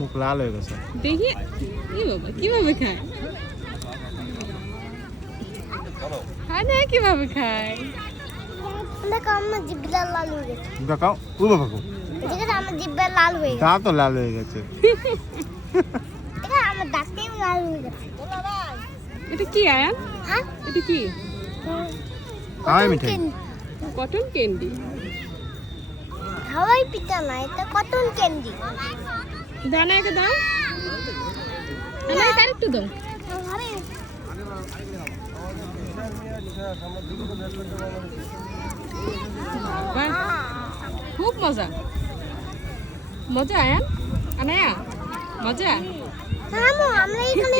মুখ লাল হয়ে গেছে। দেখি কি বাবা কিভাবে খায়? হ্যাঁ না কিভাবে খায়? দেখো আমার জিভটা লাল হয়ে গেছে। দেখাও ও বাবা গো, দেখো আমার জিভটা লাল হয়ে গেছে। দাঁত তো লাল হয়ে গেছে। দেখো আমার দাঁতটাও লাল হয়ে গেছে। এটা কি আয়ান? হ্যাঁ এটা কি? হাওয়াই মিঠাই। Cotton candy. হাওয়াই পিঠা না, এটা কটন ক্যান্ডি। দানা একে দাও, আমার আরেকটু দাও। বাহ, খুব মজা মজা আয়ান আনায়া মজা। আমু আমরা এখানে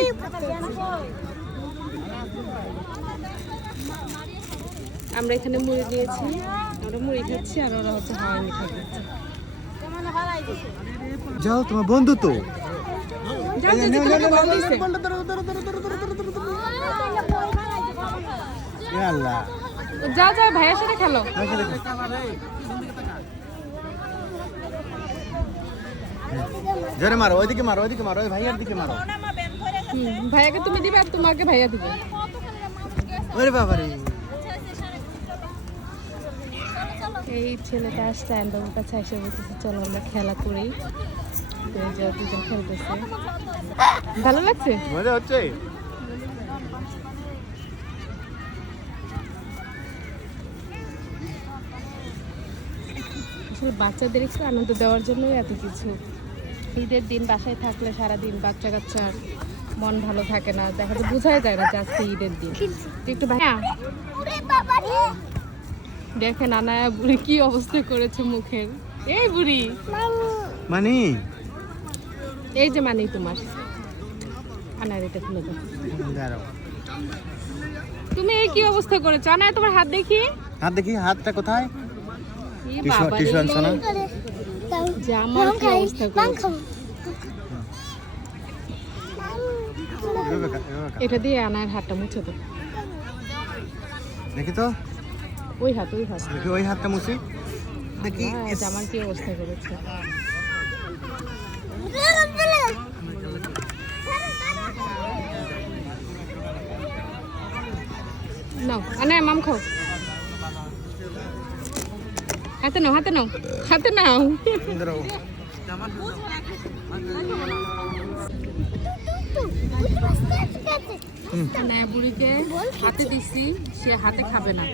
আমরা এখানে মুড়ি দিয়েছি, আমরা মুড়ি খাচ্ছি আর ওরা হচ্ছে হাওয়াই মিঠাই খাচ্ছে। যাও তোমার বন্ধু তো। যাও, যাও, যাও, তোমাকে বল দিছে। আল্লাহ যাও যাও ভাইয়ের সাথে খেলো। জোরে মারো, ওইদিকে মারো, ওইদিকে মারো, ওই ভাইয়ার দিকে মারো। ভাইয়াকে তুমি দিবে আর তোমাকে ভাইয়া দিবে। ওরে বাবা রে, এই ছেলেটা আসছে আইনবাবুর কাছে এসে বলতেছে চলো আমরা খেলা করি। তো এই যে দুজন খেলতেছে, ভালো লাগছে। মজা হচ্ছে। আসলে বাচ্চাদের একটু আনন্দ দেওয়ার জন্যই এত কিছু। ঈদের দিন বাসায় থাকলে সারাদিন বাচ্চা কাচ্চার মন ভালো থাকে না, দেখা যায় বোঝাই যায় না যে আজকে ঈদের দিন। একটু ভাইয়া দেখেন আনায়া বুড়ি কি অবস্থা করেছে মুখের। এই বুড়ি মানে এই যে মানে তোমার আনার এটা খুলে দাও। দাঁড়াও, তুমি এই কি অবস্থা করেছো আনায়া? তোমার হাত দেখি। হাত দেখি, হাতটা কোথায়? এই টিস্যু বাবা টিস্যু রে, আনছো না? জামার কি অবস্থা করেছে। এভাবে খা, এভাবে খা। এটা দিয়ে আনার হাতটা মুছে দাও। দেখি তো, ওই হাত দেখি ওই হাতটা মুছি দেখি। জামার কি অবস্থা করেছে। নাও আনায়া মাম খাও। হাতে নাও হাতে নাও হাতে নাও। দাঁড়াও, আনায়া বুড়িকে হাতে দিচ্ছি, সে হাতে খাবে না।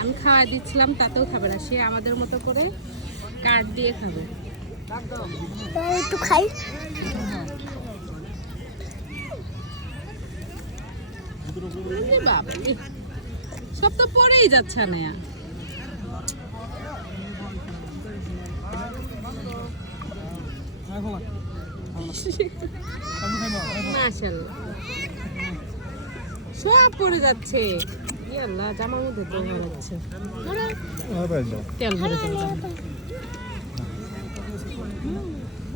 আমি খাওয়াই দিচ্ছিলাম তাতেও খাবে না, সে আমাদের মতো করে কাঠ দিয়ে খাবে। একটু খাই। ওরে বাবা রে, সব তো পরেই যাচ্ছে আনায়া। মাশাআল্লাহ সব পড়ে যাচ্ছে। ই আল্লাহ, জামার মধ্যে তেল ভরে যাচ্ছে। তেল ভরে যাবে।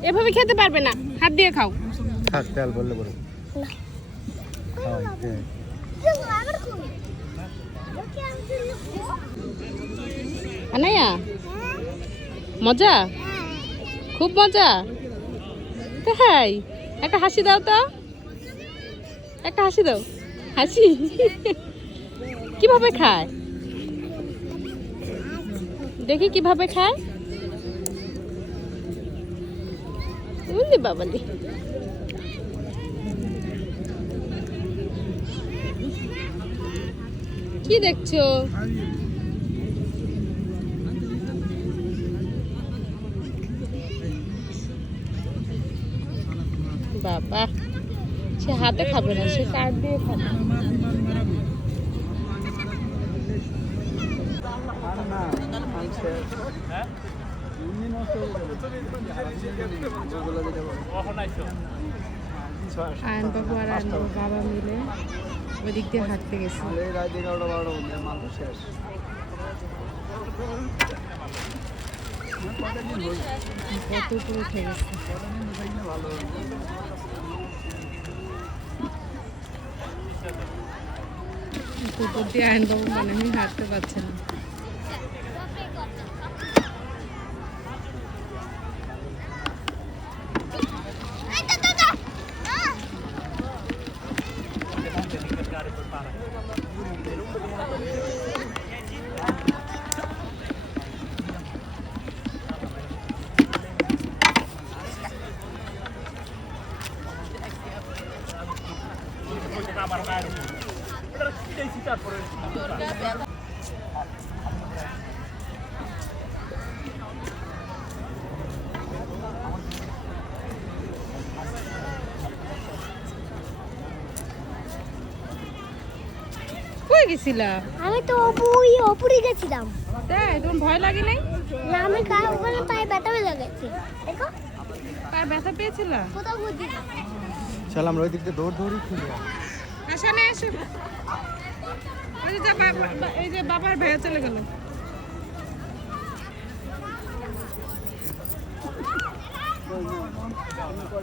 এভাবে খেতে পারবে না, হাত দিয়ে খাও। থাক, তেল বললে বলো। খাওয়াই দে। আনায়া মজা, খুব মজা। তাই একটা হাসি দাও তো, একটা হাসি দাও। হাসি কিভাবে খায় দেখি, কিভাবে খায়। বুঝলি বাবালি, কি দেখছো? বাবা, সে হাতে খাবে না, সে কাঠ দিয়ে খাবে। আয়নবাবু আর আয়নবাবুর বাবা মিলে ওদিক দিয়ে হাঁটতে গেছে। কত উপরে উঠে গেছে। উপর দিয়ে আয়নবাবু মনে হয় হাঁটতে পারছে না। কই গেছিলা? আমি তো অপুরি গেছিলাম। তাই তোমার ভয় লাগে নাই? না আমি ওখানে পায়ে ব্যথা হয়ে গেছে। দেখো পায়ে ব্যথা পেয়েছিলা? কোথাও বুঝি না। চল আমরা ওই দিক দিয়ে দৌড়ি খেলি। আসো না এসো। ওই যে এই যে বাবার ভাইয়া চলে গেল।